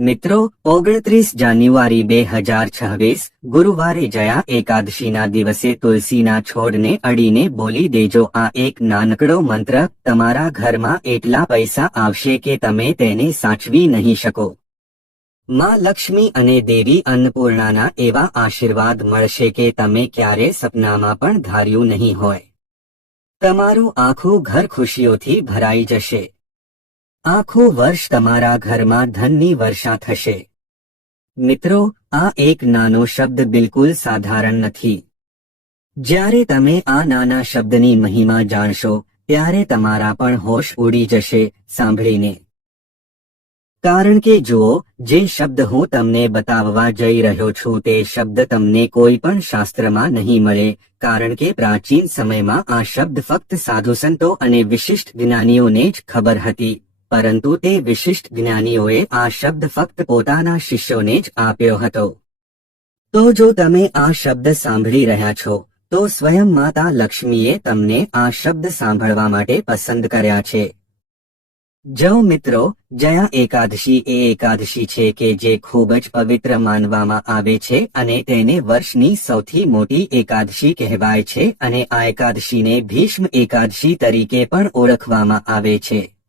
મિત્રો, ઓગણત્રીસ જાન્યુઆરી બે હજાર છવ્વીસ, ગુરુવારે જયા એકાદશીના દિવસે તુલસીના છોડને અડીને બોલી દેજો, આ એક નાનકડો મંત્ર, તમારા ઘરમાં એટલા પૈસા આવશે કે તમે તેને સાચવી નહીં શકો. માં લક્ષ્મી અને દેવી અન્નપૂર્ણાના એવા આશીર્વાદ મળશે કે તમે ક્યારે સપનામાં પણ ધાર્યું નહીં હોય. તમારું આખું ઘર ખુશીઓથી ભરાઈ જશે. આખું વર્ષ તમારા ઘરમાં ધનની વર્ષા થશે. મિત્રો, આ એક નાનો શબ્દ બિલકુલ સાધારણ નથી. જ્યારે તમે આ નાના શબ્દની મહિમા જાણશો, ત્યારે તમારા પણ હોશ ઉડી જશે સાંભળીને. કારણ કે જુઓ, જે શબ્દ હું તમને બતાવવા જઈ રહ્યો છું તે શબ્દ તમને કોઈ પણ શાસ્ત્રમાં નહીં મળે, કારણ કે પ્રાચીન સમયમાં આ શબ્દ ફક્ત સાધુ સંતો અને વિશિષ્ટ જ્ઞાનીઓને જ ખબર હતી. પરંતુ તે વિશિષ્ટ જ્ઞાનીઓએ આ શબ્દ ફક્ત પોતાના શિષ્યોને જ આપ્યો હતો. તો જો તમે આ શબ્દ સાંભળી રહ્યા છો, તો સ્વયં માતા લક્ષ્મીએ તમને આ શબ્દ સાંભળવા માટે પસંદ કર્યા છે. જો મિત્રો, જયા એકાદશી એ એકાદશી છે કે જે ખૂબ જ પવિત્ર માનવામાં આવે છે અને તેને વર્ષની સૌથી મોટી એકાદશી કહેવાય છે અને આ એકાદશીને ભીષ્મ એકાદશી તરીકે પણ ઓળખવામાં આવે છે.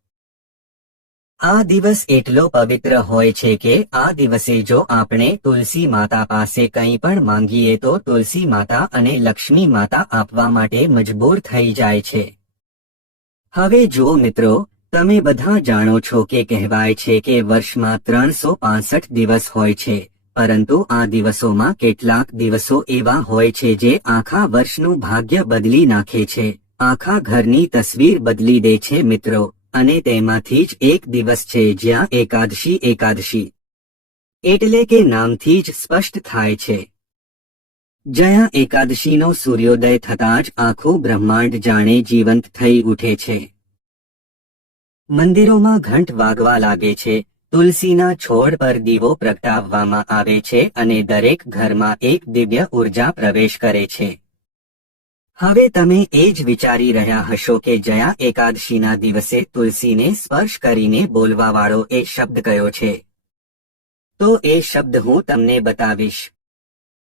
આ દિવસ એટલો પવિત્ર હોય છે કે આ દિવસે જો આપણે તુલસી માતા પાસે કંઈ પણ માંગીએ તો તુલસી માતા અને લક્ષ્મી માતા આપવા માટે મજબૂર થઈ જાય છે. હવે જુઓ મિત્રો, તમે બધા જાણો છો કે કહેવાય છે કે વર્ષમાં ત્રણસો દિવસ હોય છે, પરંતુ આ દિવસોમાં કેટલાક દિવસો એવા હોય છે જે આખા વર્ષનું ભાગ્ય બદલી નાખે છે, આખા ઘરની તસવીર બદલી દે છે મિત્રો. અને તેમાંથી જ એક દિવસ છે જ્યાં એકાદશી એકાદશી. એટલે કે નામથી જ સ્પષ્ટ થાય છે. જયા એકાદશીનો સૂર્યોદય થતાં જ આખું બ્રહ્માંડ જાણે જીવંત થઈ ઉઠે છે. મંદિરોમાં ઘંટ વાગવા લાગે છે, તુલસીના છોડ પર દીવો પ્રગટાવવામાં આવે છે અને દરેક ઘરમાં એક દિવ્ય ઊર્જા પ્રવેશ કરે છે. હવે તમે એ જ વિચારી રહ્યા હશો કે જયા એકાદશીના દિવસે તુલસીને સ્પર્શ કરીને બોલવાવાળો એ શબ્દ કયો છે? તો એ શબ્દ હું તમને બતાવીશ.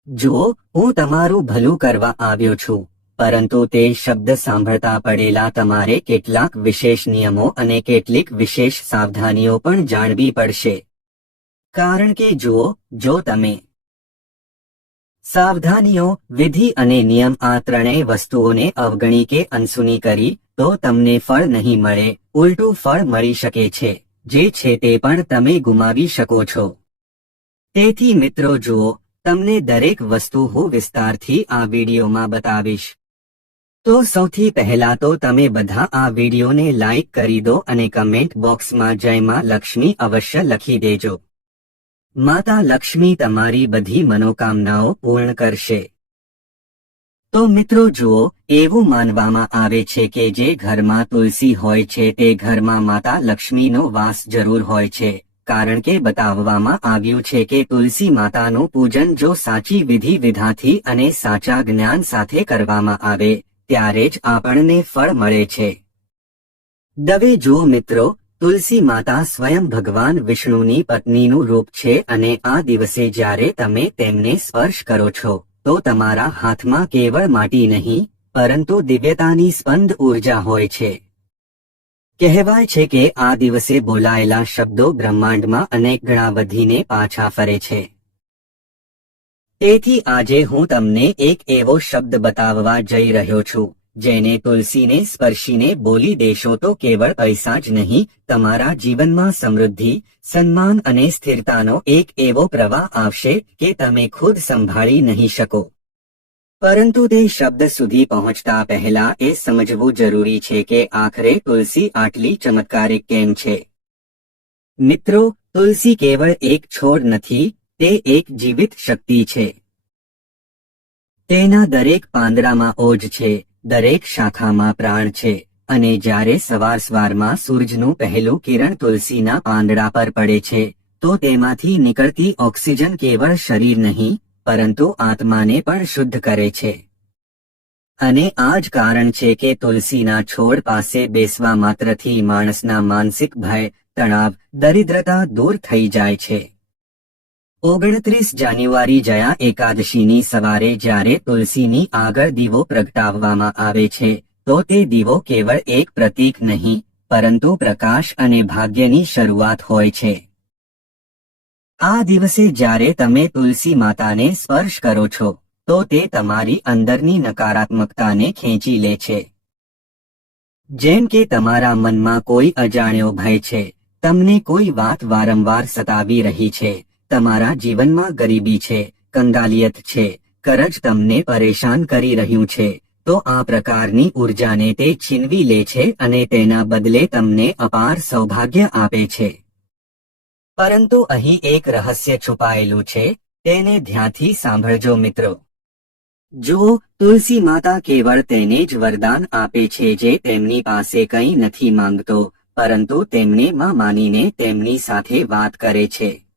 જુઓ, હું તમારું ભલું કરવા આવ્યો છું, પરંતુ તે શબ્દ સાંભળતા પડેલા તમારે કેટલાક વિશેષ નિયમો અને કેટલીક વિશેષ સાવધાનીઓ પણ જાણવી પડશે. કારણ કે જુઓ, જો તમે સાવધાનીઓ, વિધિ અને નિયમ આ ત્રણેય વસ્તુઓને અવગણી કે અનસુની કરી, તો તમને ફળ નહીં મળે, ઉલટું ફળ મળી શકે છે, જે છે તે પણ તમે ગુમાવી શકો છો. તેથી મિત્રો જુઓ, તમને દરેક વસ્તુ હું વિસ્તારથી આ વિડીયોમાં બતાવીશ. તો સૌથી પહેલા તો તમે બધા આ વિડીયોને લાઇક કરી દો અને કમેન્ટ બોક્સમાં જયમાં લક્ષ્મી અવશ્ય લખી દેજો. માતા લક્ષ્મી તમારી બધી મનોકામનાઓ પૂર્ણ કરશે. તો મિત્રો જુઓ, એવું માનવામાં આવે છે કે જે ઘરમાં તુલસી હોય છે તે ઘરમાં માતા લક્ષ્મીનો વાસ જરૂર હોય છે. કારણ કે બતાવવામાં આવ્યું છે કે તુલસી માતાનું પૂજન જો સાચી વિધિ વિધાથી અને સાચા જ્ઞાન સાથે કરવામાં આવે, ત્યારે જ આપણને ફળ મળે છે. દવે જુઓ મિત્રો તુલસી માતા સ્વયં ભગવાન વિષ્ણુની પત્નીનું રૂપ છે અને આ દિવસે જ્યારે તમે તેમને સ્પર્શ કરો છો, તો તમારા હાથમાં કેવળ માટી નહીં, પરંતુ દિવ્યતાની સ્પંદ ઊર્જા હોય છે. કહેવાય છે કે આ દિવસે બોલાયેલા શબ્દો બ્રહ્માંડમાં અનેક ગણા વધીને પાછા ફરે છે. તેથી આજે હું તમને એક એવો શબ્દ બતાવવા જઈ રહ્યો છું. જેને તુલસીને, સ્પર્શીને બોલી દેશો તો કેવળ પૈસા જ નહીં, તમારા જીવનમાં સમૃદ્ધિ, સન્માન અને સ્થિરતાનો એક એવો પ્રવાહ આવશે કે તમે ખુદ સંભાળી નહીં શકો. પરંતુ તે શબ્દ સુધી પહોંચતા પહેલા એ સમજવું જરૂરી છે કે આખરે તુલસી આટલી ચમત્કારિક કેમ છે? મિત્રો, તુલસી કેવળ એક છોડ નથી, તે એક જીવિત શક્તિ છે. તેના દરેક પાંદડામાં ઓજ છે. દરેક શાખામાં પ્રાણ છે, અને જ્યારે સવાર સવારમાં સૂરજનું પહેલું કિરણ તુલસીના પાંદડા પર પડે છે, તો તેમાંથી નીકળતી ઓક્સિજન કેવળ શરીર નહીં, પરંતુ આત્માને પણ શુદ્ધ કરે છે. અને આ જ કારણ છે કે તુલસીના છોડ પાસે બેસવા માત્રથી માણસના માનસિક ભય, તણાવ, દરિદ્રતા દૂર થઈ જાય છે. ઓગણત્રીસ જાન્યુઆરી જયા એકાદશીની સવારે જ્યારે તુલસીની આગળ દીવો પ્રગટાવવામાં આવે છે, તો તે દીવો કેવળ એક પ્રતીક નહીં, પરંતુ પ્રકાશ અને ભાગ્યની શરૂઆત હોય છે. આ દિવસે જ્યારે તમે તુલસી માતાને સ્પર્શ કરો છો, તો તે તમારી અંદરની નકારાત્મકતાને ખેંચી લે છે. જેમ કે તમારા મનમાં કોઈ અજાણ્યો ભય છે, તમને કોઈ વાત વારંવાર સતાવી રહી છે તમારા જીવનમાં ગરીબી છે, કંગાલિયત છે, કરજ તમને પરેશાન કરી રહ્યું છે, તો આ પ્રકારની ઉર્જાને તે છીનવી લે છે અને તેના બદલે તમને અપાર સૌભાગ્ય આપે છે. પરંતુ અહીં એક રહસ્ય છુપાયેલું છે, તેને ધ્યાનથી સાંભળજો મિત્રો. જો તુલસી માતા કેવળ તેને જ વરદાન આપે છે જે તેમની પાસે કંઈ નથી માંગતો, પરંતુ તેમને માનીને તેમની સાથે વાત કરે છે.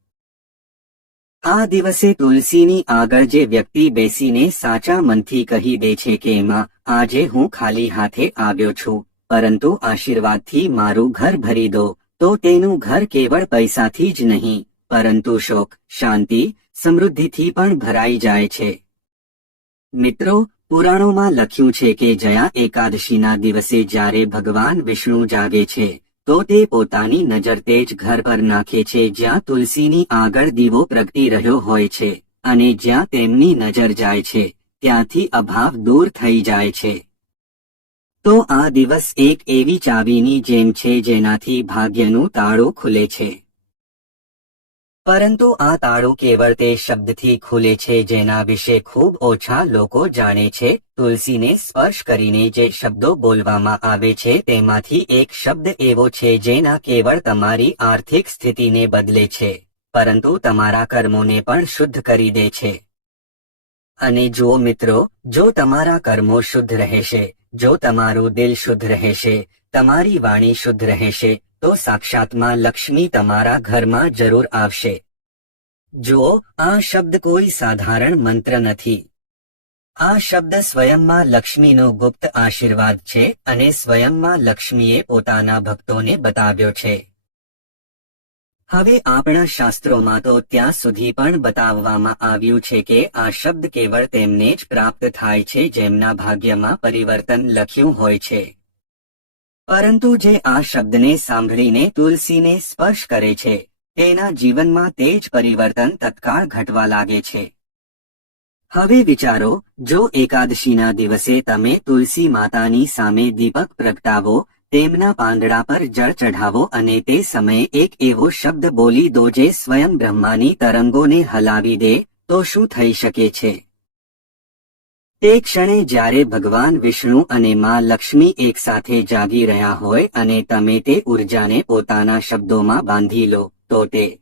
આ દિવસે તુલસીની આગળ જે વ્યક્તિ બેસીને સાચા મનથી કહી દે છે કે, માં, આજે હું ખાલી હાથે આવ્યો છું, પરંતુ આશીર્વાદથી મારું ઘર ભરી દો, તો તેનું ઘર કેવળ પૈસાથી જ નહીં, પરંતુ શોક, શાંતિ, સમૃદ્ધિથી પણ ભરાઈ જાય છે. મિત્રો, પુરાણોમાં લખ્યું છે કે જયા એકાદશીના દિવસે જ્યારે ભગવાન વિષ્ણુ જાગે છે તો તે પોતાની નજર તે જ ઘર પર નાખે છે જ્યાં તુલસીની આગળ દીવો પ્રગટી રહ્યો હોય છે અને જ્યાં તેમની નજર જાય છે, ત્યાંથી અભાવ દૂર થઈ જાય છે. તો આ દિવસ એક એવી ચાવીની જેમ છે જેનાથી ભાગ્યનું તાળું ખુલે છે. પરંતુ આ તાળું કેવળ તે શબ્દથી ખુલે છે જેના વિશે ખૂબ ઓછા લોકો જાણે છે. તુલસીને સ્પર્શ કરીને જે શબ્દો બોલવામાં આવે છે તેમાંથી એક શબ્દ એવો છે જેના કેવળ તમારી આર્થિક સ્થિતિને બદલે છે, પરંતુ તમારા કર્મોને પણ શુદ્ધ કરી દે છે. અને જુઓ મિત્રો, જો તમારા કર્મો શુદ્ધ રહેશે, જો તમારું દિલ શુદ્ધ રહેશે, તમારી વાણી શુદ્ધ રહેશે તો સાક્ષાતમાં લક્ષ્મી તમારા ઘરમાં જરૂર આવશે. જુઓ, આ શબ્દ કોઈ સાધારણ મંત્ર નથી. આ શબ્દ સ્વયંમાં લક્ષ્મીનો ગુપ્ત આશીર્વાદ છે અને સ્વયંમાં લક્ષ્મીએ પોતાના ભક્તોને બતાવ્યો છે. હવે આપણા શાસ્ત્રોમાં તો ત્યાં સુધી પણ બતાવવામાં આવ્યું છે કે આ શબ્દ કેવળ તેમને જ પ્રાપ્ત થાય છે જેમના ભાગ્યમાં પરિવર્તન લખ્યું હોય છે. પરંતુ જે આ શબ્દને સાંભળીને તુલસીને સ્પર્શ કરે છે, તેના જીવનમાં તે જ પરિવર્તન તત્કાળ ઘટવા લાગે છે. હવે વિચારો, જો એકાદશીના દિવસે તમે તુલસી માતાની સામે દીપક પ્રગટાવો, તેમના પાંદડા પર જળ ચઢાવો અને તે સમયે એક એવો શબ્દ બોલી દો જે સ્વયં બ્રહ્માની તરંગોને હલાવી દે, તો શું થઈ શકે છે? તે ક્ષણે જ્યારે ભગવાન વિષ્ણુ અને માં લક્ષ્મી એક સાથે જાગી રહ્યા હોય અને તમે તે ઉર્જાને પોતાના શબ્દોમાં બાંધી લો, તો તે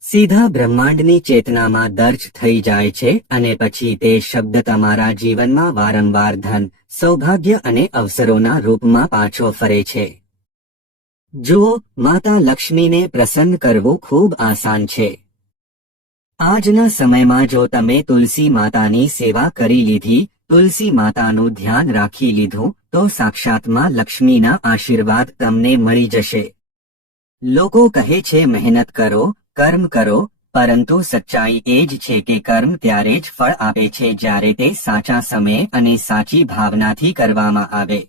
સીધા બ્રહ્માંડની ચેતનામાં દર્જ થઈ જાય છે અને પછી તે શબ્દ તમારા જીવનમાં વારંવાર ધન, સૌભાગ્ય અને અવસરોના રૂપમાં પાછો ફરે છે. જુઓ, માતા લક્ષ્મીને પ્રસન્ન કરવું ખૂબ આસાન છે. આજના સમયમાં જો તમે તુલસી માતાની સેવા કરી લીધી, તુલસી માતાનું ધ્યાન રાખી લીધું, તો સાક્ષાતમાં લક્ષ્મીના આશીર્વાદ તમને મળી જશે. લોકો કહે છે, મહેનત કરો, કર્મ કરો, પરંતુ સચ્ચાઈ એ જ છે કે કર્મ ત્યારે જ ફળ આપે છે જ્યારે તે સાચા સમય અને સાચી ભાવનાથી કરવામાં આવે.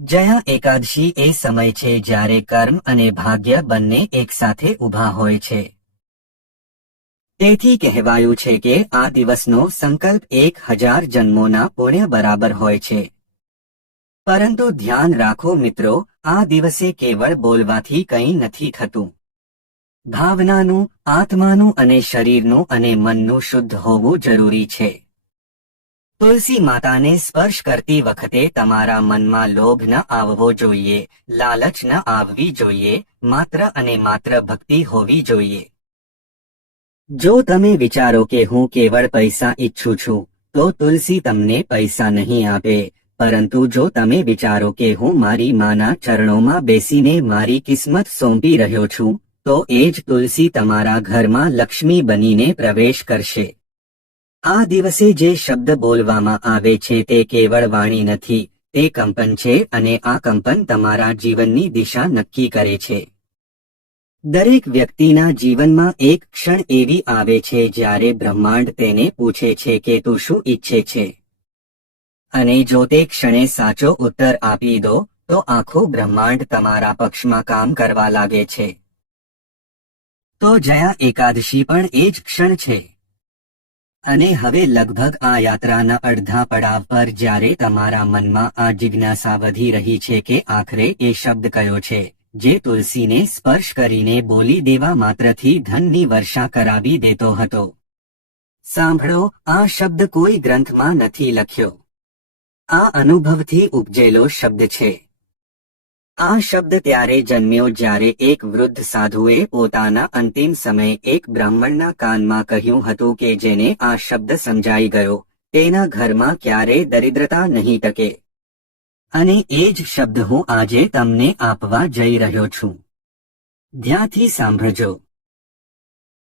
જયા એકાદશી એ સમય છે જ્યારે કર્મ અને ભાગ્ય બંને એકસાથે ઊભા હોય છે. તેથી કહેવાયું છે કે આ દિવસનો સંકલ્પ એક હજાર જન્મોના પુણ્ય બરાબર હોય છે. પરંતુ ધ્યાન રાખો મિત્રો, આ દિવસે કેવળ બોલવાથી કંઈ નથી થતું. ભાવનાનું, આત્માનું અને શરીરનું અને મનનું શુદ્ધ હોવું જરૂરી છે. તુલસી માતાને સ્પર્શ કરતી વખતે તમારા મનમાં લોભ ન આવવો જોઈએ, લાલચ ન આવવી જોઈએ, માત્ર અને માત્ર ભક્તિ હોવી જોઈએ. જો તમે વિચારો કે હું કેવળ પૈસા ઈચ્છું છું, તો તુલસી તમને પૈસા નહીં આપે. પરંતુ જો તમે વિચારો કે હું મારી માના ચરણોમાં બેસીને મારી કિસ્મત સોંપી રહ્યો છું, તો એ જ તુલસી તમારા ઘરમાં લક્ષ્મી બનીને પ્રવેશ કરશે. આ દિવસે જે શબ્દ બોલવામાં આવે છે તે કેવળ વાણી નથી, તે કંપન છે અને આ કંપન તમારા જીવનની દિશા નક્કી કરે છે. દરેક વ્યક્તિના જીવનમાં એક ક્ષણ એવી આવે છે જ્યારે બ્રહ્માંડ તેને પૂછે છે કે તું શું ઈચ્છે છે? અને જો તે ક્ષણે સાચો ઉત્તર આપી દો, તો આખું બ્રહ્માંડ તમારા પક્ષમાં કામ કરવા લાગે છે. તો જયા એકાદશી પણ એ જ ક્ષણ છે. અને હવે લગભગ આ યાત્રાના અડધા પડાવ પર જ્યારે તમારા મનમાં આ જિજ્ઞાસા વધી રહી છે કે આખરે એ શબ્દ કયો છે? જે તુલસીને સ્પર્શ કરીને બોલી દેવા માત્રથી ધનની વર્ષા કરાવી દેતો હતો. સાંભળો, આ શબ્દ કોઈ ગ્રંથમાં નથી લખ્યો. આ અનુભવથી ઉપજેલો શબ્દ છે. આ શબ્દ ત્યારે જન્મ્યો જ્યારે એક વૃદ્ધ સાધુએ પોતાના અંતિમ સમયે એક બ્રાહ્મણના કાનમાં કહ્યું હતું કે જેને આ શબ્દ સમજાઈ ગયો, તેના ઘરમાં ક્યારે દરિદ્રતા નહીં ટકે. અને એ જ શબ્દ હું આજે તમને આપવા જઈ રહ્યો છું. ધ્યાનથી સાંભળજો.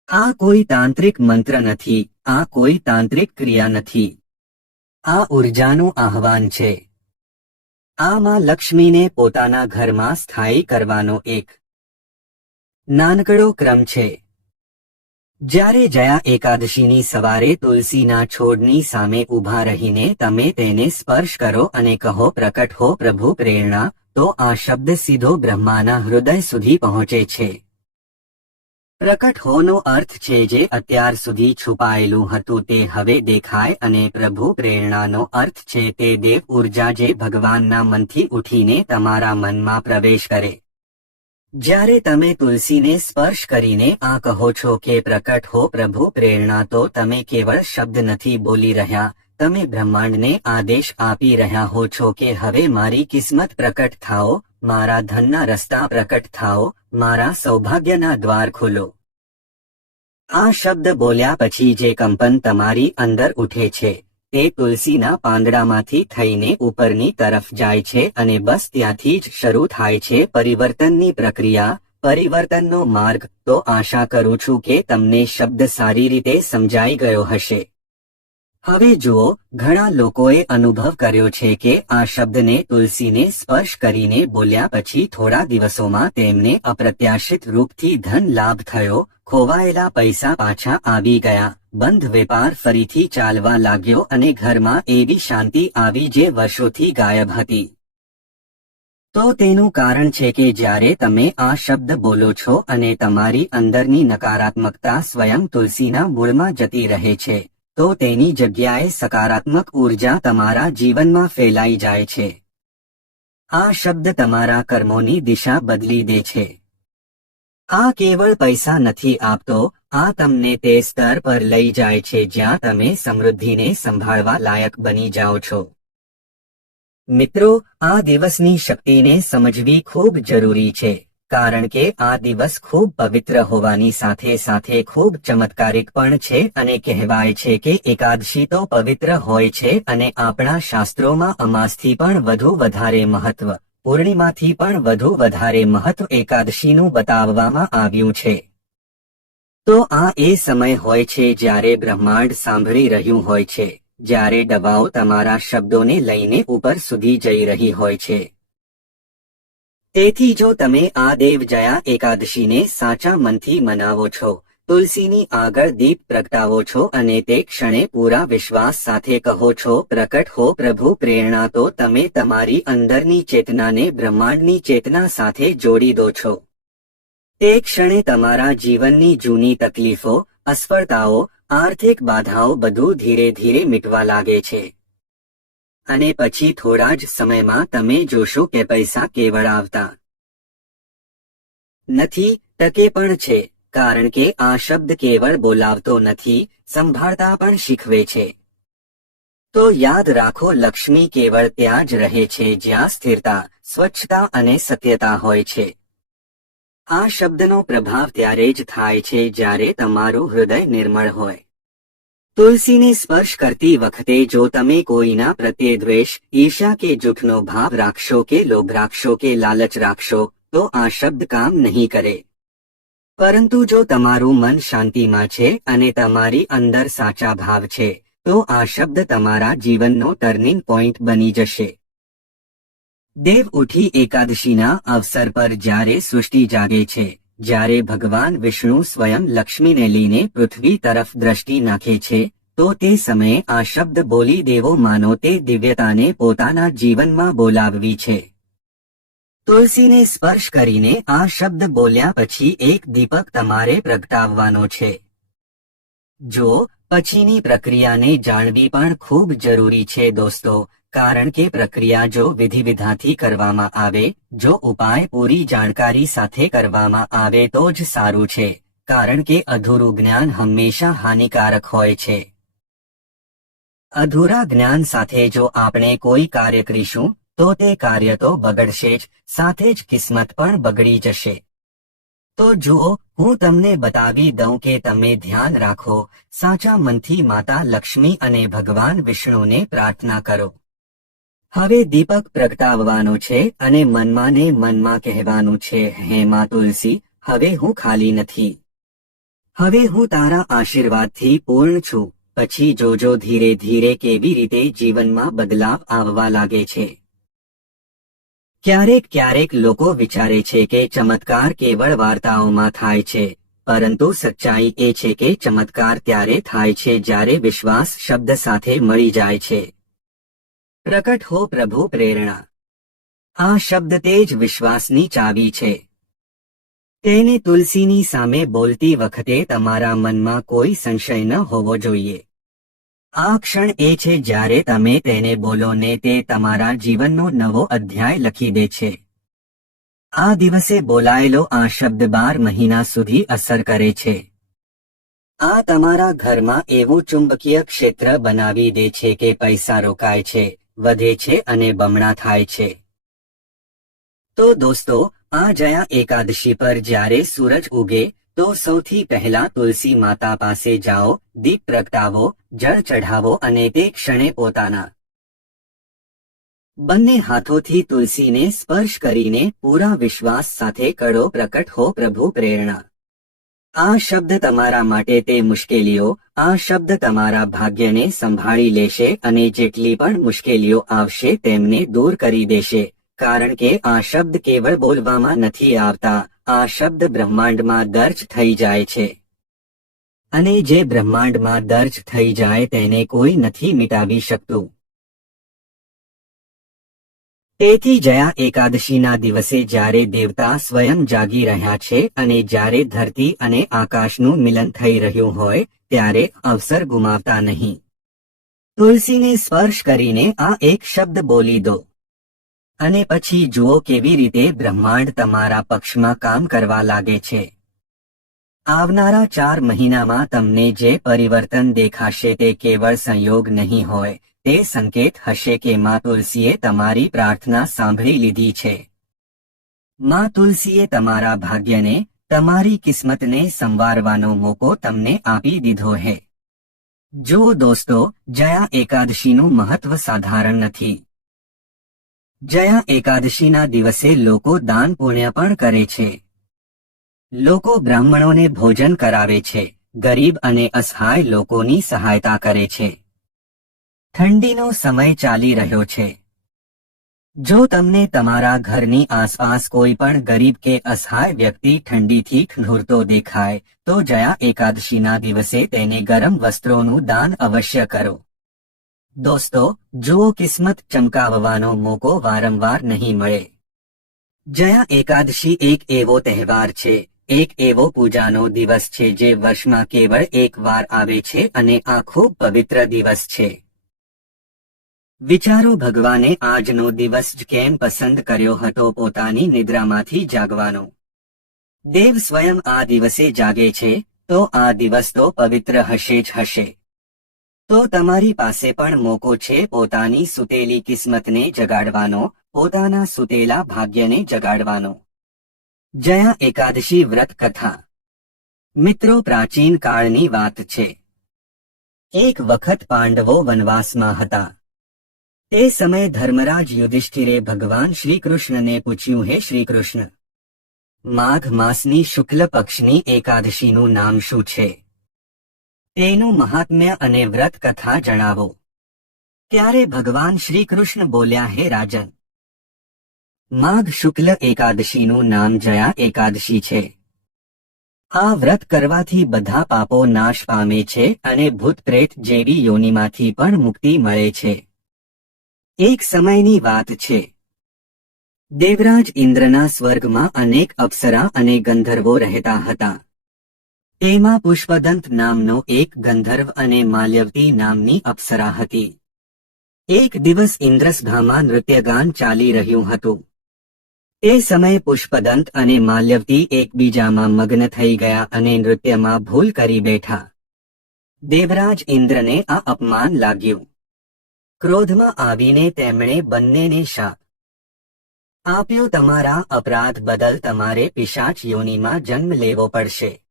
આ કોઈ તાંત્રિક મંત્ર નથી, આ કોઈ તાંત્રિક ક્રિયા નથી. આ ઉર્જાનું આહવાન છે. આ માં લક્ષ્મીને પોતાના ઘરમાં સ્થાયી કરવાનો એક નાનકડો ક્રમ છે. જ્યારે જયા એકાદશીની સવારે તુલસીના છોડની સામે ઊભા રહીને તમે તેને સ્પર્શ કરો અને કહો, પ્રકટ હો પ્રભુ પ્રેરણા, તો આ શબ્દ સીધો બ્રહ્માના હૃદય સુધી પહોંચે છે. પ્રકટ હોનો અર્થ છે જે અત્યાર સુધી છુપાયેલું હતું તે હવે દેખાય અને પ્રભુ પ્રેરણાનો અર્થ છે તે દેવ ઊર્જા જે ભગવાનના મનથી ઉઠીને તમારા મનમાં પ્રવેશ કરે. જ્યારે તમે તુલસીને સ્પર્શ કરીને આ કહો છો કે પ્રકટ હો પ્રભુ પ્રેરણા, તો તમે કેવળ શબ્દ નથી બોલી રહ્યા. તમે બ્રહ્માંડને આદેશ આપી રહ્યા હો છો કે હવે મારી કિસ્મત પ્રકટ થાઓ, મારા ધનના રસ્તા પ્રકટ થાઓ, મારા સૌભાગ્યના દ્વાર ખોલો. આ શબ્દ બોલ્યા પછી જે કંપન તમારી અંદર ઉઠે છે તે તુલસીના પાંદડામાંથી થઈને ઉપરની તરફ જાય છે અને બસ ત્યાંથી જ શરૂ થાય છે પરિવર્તનની પ્રક્રિયા. પરિવર્તનનો માર્ગ. તો આશા કરું છું કે તમને શબ્દ સારી રીતે સમજાઈ ગયો હશે. હવે જુઓ, ઘણા લોકોએ અનુભવ કર્યો છે કે આ શબ્દને તુલસીને સ્પર્શ કરીને બોલ્યા પછી થોડા દિવસોમાં તેમને અપ્રત્યાશિત રૂપથી ધન લાભ થયો. ખોવાયેલા પૈસા પાછા આવી ગયા. બંધ વેપાર ફરીથી ચાલવા લાગ્યો અને ઘરમાં એવી શાંતિ આવી જે વર્ષોથી ગાયબ હતી. તો તેનું કારણ છે કે જ્યારે તમે આ શબ્દ બોલો છો અને તમારી અંદરની નકારાત્મકતા સ્વયં તુલસીના મૂળમાં જતી રહે છે, તો તેની જગ્યાએ સકારાત્મક ઊર્જા તમારા જીવનમાં ફેલાઈ જાય છે. આ શબ્દ તમારા કર્મોની દિશા બદલી દે છે. આ કેવળ પૈસા નથી આપતો, આ તમને તે સ્તર પર લઈ જાય છે જ્યાં તમે સમૃદ્ધિને સંભાળવા લાયક બની જાઓ છો. મિત્રો, આ દિવસની શક્તિને સમજવી ખૂબ જરૂરી છે, કારણ કે આ દિવસ ખૂબ પવિત્ર હોવાની સાથે સાથે ખૂબ ચમત્કારિક પણ છે અને કહેવાય છે કે એકાદશી તો પવિત્ર હોય છે અને આપણા શાસ્ત્રોમાં અમાસથી પણ વધુ વધારે મહત્વ પૂર્ણિમાથી પણ વધુ વધારે મહત્વ એકાદશીનું બતાવવામાં આવ્યું છે. તો આ એ સમય હોય છે જ્યારે બ્રહ્માંડ સાંભળી રહ્યું હોય છે, જ્યારે દબાવ તમારા શબ્દોને લઈને ઉપર સુધી જઈ રહી હોય છે. તેથી જો તમે આ દેવ જયા એકાદશીને સાચા મનથી મનાવો છો તુલસીની આગળ દીપ પ્રગટાવો છો અને તે ક્ષણે પૂરા વિશ્વાસ સાથે કહો છો પ્રકટ હો પ્રભુ, પ્રેરણા તો તમે તમારી અંદરની ચેતનાને બ્રહ્માંડની ચેતના સાથે જોડી દો છો. તે ક્ષણે તમારા જીવનની જૂની તકલીફો અસફળતાઓ આર્થિક બાધાઓ બધું ધીરે ધીરે મીટવા લાગે છે. અને પછી થોડા જ સમયમાં તમે જોશો કે પૈસા કેવળ આવતા નથી, ટકે પણ છે. કારણ કે આ શબ્દ કેવળ બોલાવતો નથી, સંભાળતા પણ શીખવે છે. તો યાદ રાખો, લક્ષ્મી કેવળ ત્યાં જ રહે છે, જ્યાં સ્થિરતા, સ્વચ્છતા અને સત્યતા હોય છે. આ શબ્દનો પ્રભાવ ત્યારે જ થાય છે જ્યારે તમારું હૃદય નિર્મળ હોય. તુલસીને સ્પર્શ કરતી વખતે જો તમે કોઈના પ્રત્યે દ્વેષ ઈર્ષા કે જુઠનો ભાવ રાખશો કે લોભ રાખશો કે લાલચ રાખશો, તો આ શબ્દ કામ નહીં કરે. પરંતુ જો તમારું મન શાંતિમાં છે અને તમારી અંદર સાચા ભાવ છે, તો આ શબ્દ તમારા જીવનનો ટર્નિંગ પોઈન્ટ બની જશે. દેવ ઉઠી એકાદશીના અવસર પર જ્યારે સૃષ્ટિ જાગે છે, જ્યારે ભગવાન વિષ્ણુ સ્વયં લક્ષ્મીને લઈને પૃથ્વી તરફ દ્રષ્ટિ નાખે છે, તો તે સમયે આ શબ્દ બોલી દેવો માનો તે દિવ્યતાને પોતાના જીવનમાં બોલાવવી છે. તુલસીને સ્પર્શ કરીને આ શબ્દ બોલ્યા પછી એક દીપક તમારે પ્રગટાવવાનો છે. જો, પછીની પ્રક્રિયાને જાણવી પણ ખૂબ જરૂરી છે દોસ્તો, કારણ કે પ્રક્રિયા જો વિધિ વિધાથી કરવામાં આવે, જો ઉપાય પૂરી જાણકારી સાથે કરવામાં આવે તો જ સારું છે, કારણ કે અધૂરું જ્ઞાન હંમેશા હાનિકારક હોય છે. અધૂરા જ્ઞાન સાથે જો આપણે કોઈ કાર્ય કરીશું તો તે કાર્ય તો બગડશે જ, સાથે જ કિસ્મત પણ બગડી જશે. તો જુઓ, હું તમને બતાવી દઉં કે તમે ધ્યાન રાખો, સાચા મનથી માતા લક્ષ્મી અને ભગવાન વિષ્ણુને પ્રાર્થના કરો. હવે દીપક પ્રગટાવવાનો છે અને મનમાં ને મનમાં કહેવાનું છે, હે મા તુલસી, હવે હું ખાલી નથી. હવે હું તારા આશીર્વાદથી પૂર્ણ છું. પછી જોજો ધીરે ધીરે કેવી રીતે જીવનમાં બદલાવ આવવા લાગે છે. ક્યારેક ક્યારેક લોકો વિચારે છે કે ચમત્કાર કેવળ વાર્તાઓમાં થાય છે, પરંતુ સચ્ચાઈ એ છે કે ચમત્કાર ત્યારે થાય છે જ્યારે વિશ્વાસ શબ્દ સાથે મળી જાય છે. પ્રકટ હો પ્રભુ પ્રેરણા. આ શબ્દ તે જ વિશ્વાસની ચાવી છે. તેને તુલસીની સામે બોલતી વખતે તમારા મનમાં કોઈ સંશય ન હોવો જોઈએ. આ ક્ષણ એ છે જ્યારે તમે તેને બોલો ને તે તમારા જીવનનો નવો અધ્યાય લખી દે છે. આ દિવસે બોલાયેલો આ શબ્દ બાર મહિના સુધી અસર કરે છે. આ તમારા ઘરમાં એવું ચુંબકીય ક્ષેત્ર બનાવી દે છે કે પૈસા રોકાય છે, વધે છે અને બમણા થાય છે. તો દોસ્તો, આ જયા એકાદશી પર જ્યારે સૂરજ ઉગે તો સૌથી પહેલા તુલસી માતા પાસે જાઓ, દીપ પ્રગટાવો, જળ ચઢાવો અને તે ક્ષણે પોતાના બંને હાથોથી તુલસીને સ્પર્શ કરીને પૂરા વિશ્વાસ સાથે કરો પ્રકટ હો પ્રભુ પ્રેરણા. આ શબ્દ તમારા માટે તે મુશ્કેલીઓ, આ શબ્દ તમારા ભાગ્યને સંભાળી લેશે અને જેટલી પણ મુશ્કેલીઓ આવશે તેમને દૂર કરી દેશે, કારણ કે આ શબ્દ કેવળ બોલવામાં નથી આવતા આ શબ્દ બ્રહ્માંડમાં દર્જ થઈ જાય છે. અને જે બ્રહ્માંડમાં દર્જ થઈ જાય તેને કોઈ નથી મિટાવી શકતું. તેથી જયા એકાદશીના દિવસે જ્યારે દેવતા સ્વયં જાગી રહ્યા છે અને જ્યારે ધરતી અને આકાશનું મિલન થઈ રહ્યું હોય ત્યારે અવસર ગુમાવતા નહીં. તુલસીને સ્પર્શ કરીને આ એક શબ્દ બોલી દો. અને પછી જુઓ કેવી રીતે બ્રહ્માંડ તમારા પક્ષમાં કામ કરવા લાગે છે. આવનારા ચાર મહિનામાં તમને જે પરિવર્તન દેખાશે તે કેવળ સંયોગ નહીં હોય, તે સંકેત હશે કે મા તુલસીએ તમારી પ્રાર્થના સાંભળી લીધી છે. મા તુલસીએ તમારા ભાગ્યને, તમારી કિસ્મતને સંવારવાનો મોકો તમને આપી દીધો હે. જો દોસ્તો, જયા એકાદશીનું મહત્વ સાધારણ નથી. જયા એકાદશીના દિવસે લોકો દાન પુણ્ય પણ કરે છે. લોકો બ્રાહ્મણોને ભોજન કરાવે છે. ગરીબ અને અસહાય લોકોની સહાયતા કરે છે. ઠંડીનો સમય ચાલી રહ્યો છે. જો તમને તમારા ઘરની આસપાસ કોઈ પણ ગરીબ કે અસહાય વ્યક્તિ ઠંડીથી ઠંઢુરતો દેખાય, તો જયા એકાદશીના દિવસે તેને ગરમ વસ્ત્રોનું દાન અવશ્ય કરો. દોસ્તો, જુઓ કિસ્મત ચમકાવવાનો મોકો વારંવાર નહીં મળે. જયા એકાદશી એક એવો તહેવાર છે, એક એવો પૂજાનો દિવસ છે જે વર્ષમાં કેવળ એક વાર આવે છે અને આખો પવિત્ર દિવસ છે. વિચારો, ભગવાને આજનો દિવસ જ કેમ પસંદ કર્યો હતો પોતાની નિદ્રામાંથી જાગવાનો? દેવ સ્વયં આ દિવસે જાગે છે, તો આ દિવસ તો પવિત્ર હશે જ હશે. તો તમારી પાસે પણ મોકો છે પોતાની સુતેલી કિસ્મતને જગાડવાનો, પોતાના સુતેલા ભાગ્યને જગાડવાનો. જયા એકાદશી વ્રત કથા. મિત્રો, પ્રાચીન કાળની વાત છે. એક વખત પાંડવો વનવાસમાં હતા. તે સમયે ધર્મરાજ યુધિષ્ઠિરે ભગવાન શ્રીકૃષ્ણને પૂછ્યું, હે શ્રીકૃષ્ણ, માઘ માસની શુક્લ પક્ષની એકાદશીનું નામ શું છે? તેનું મહાત્મ્ય અને વ્રત કથા જણાવો. ત્યારે ભગવાન શ્રી કૃષ્ણ બોલ્યા, હે રાજન, માઘ શુક્લ એકાદશીનું નામ જયા એકાદશી છે. આ વ્રત કરવાથી બધા પાપો નાશ પામે છે અને ભૂત પ્રેત જેવી યોનિમાંથી પણ મુક્તિ મળે છે. એક સમયની વાત છે. દેવરાજ ઇન્દ્રના સ્વર્ગમાં અનેક અપ્સરા અને ગંધર્વો રહેતા હતા. તેમાં પુષ્પદંત નામનો એક ગંધર્વ અને માલ્યવતી નામની અપ્સરા હતી. એક દિવસ ઇન્દ્રસભામાં નૃત્યગાન ચાલી રહ્યું હતું. એ સમયે પુષ્પદંત અને માલ્યવતી એકબીજામાં મગ્ન થઈ ગયા અને નૃત્યમાં ભૂલ કરી બેઠા. દેવરાજ ઇન્દ્રને આ અપમાન લાગ્યું. ક્રોધમાં આવીને તેમણે બંનેને શાપ આપ્યો તમારા અપરાધ બદલ તમારે પિશાચ યોનિમાં જન્મ લેવો પડશે.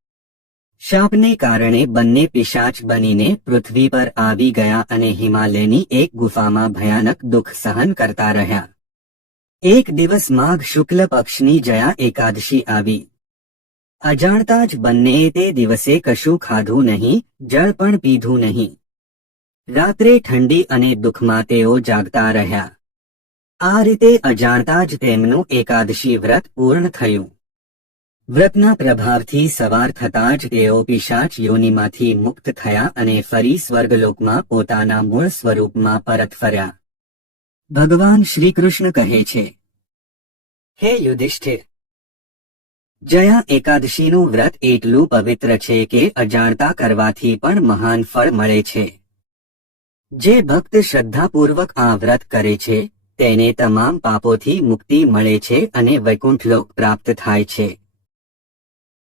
શાપને કારણે બંને પિશાચ બનીને પૃથ્વી પર આવી ગયા અને હિમાલયની એક ગુફામાં ભયાનક દુઃખ સહન કરતા રહ્યા. એક દિવસ માઘ શુક્લ પક્ષની જયા એકાદશી આવી. અજાણતા જ બંનેએ તે દિવસે કશું ખાધું નહીં, જળ પણ પીધું નહીં. રાત્રે ઠંડી અને દુઃખમાં તેઓ જાગતા રહ્યા. આ રીતે અજાણતા જ તેમનું એકાદશી વ્રત પૂર્ણ થયું. વ્રતના પ્રભાવથી સવાર થતાં જ તેઓ પિશાચ યોનિમાંથી મુક્ત થયા અને ફરી સ્વર્ગલોકમાં પોતાના મૂળ સ્વરૂપમાં પરત ફર્યા. ભગવાન શ્રી કૃષ્ણ કહે છે હે યુધિષ્ઠિર! જયા એકાદશીનું વ્રત એટલું પવિત્ર છે કે અજાણતા કરવાથી પણ મહાન ફળ મળે છે. જે ભક્ત શ્રદ્ધાપૂર્વક આ વ્રત કરે છે તેને તમામ પાપોથી મુક્તિ મળે છે અને વૈકુંઠ લોક પ્રાપ્ત થાય છે.